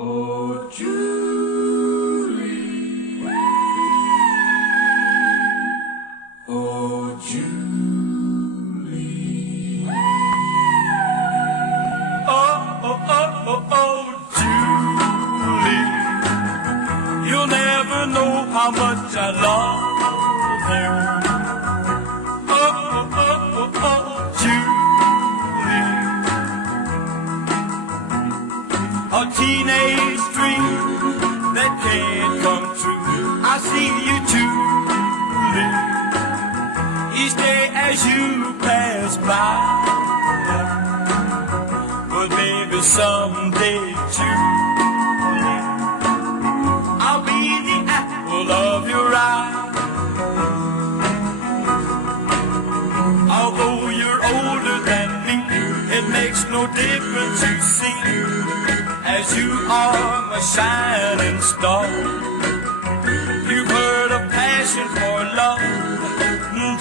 Oh, Julie. Oh, Julie. Oh, oh, oh, oh, oh, Julie. You'll never know how much I love you. Oh, oh, oh, oh, oh, Julie. A teenage dream that can't come true. I see you, Julie, each day as you pass by. But maybe someday, Julie, I'll be the apple of your eye. Although you're older than me, it makes no difference, you see, as you are my shining star. You've heard of passion for love,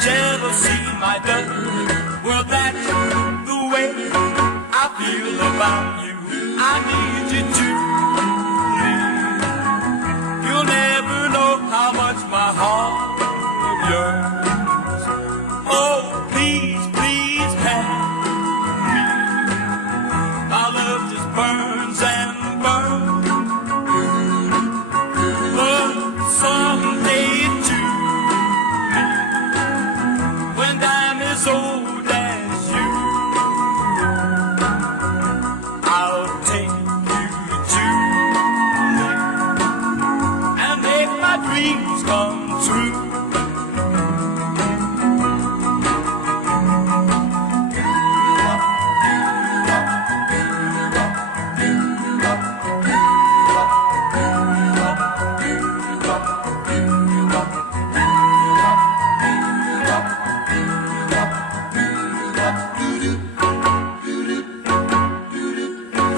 jealousy, my dove. Well, that's the way I feel about you. I need you to. You'll never know how much my heart yearns. Oh, please, please have me. My love just burns and burns. But someday, Julie, when I'm as old as you, I'll take you, Julie, and make my dreams come true.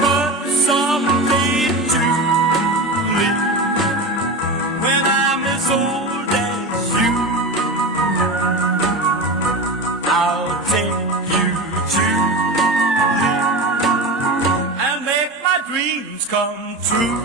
But someday, Julie, when I'm as old as you, I'll take you, Julie, and make my dreams come true.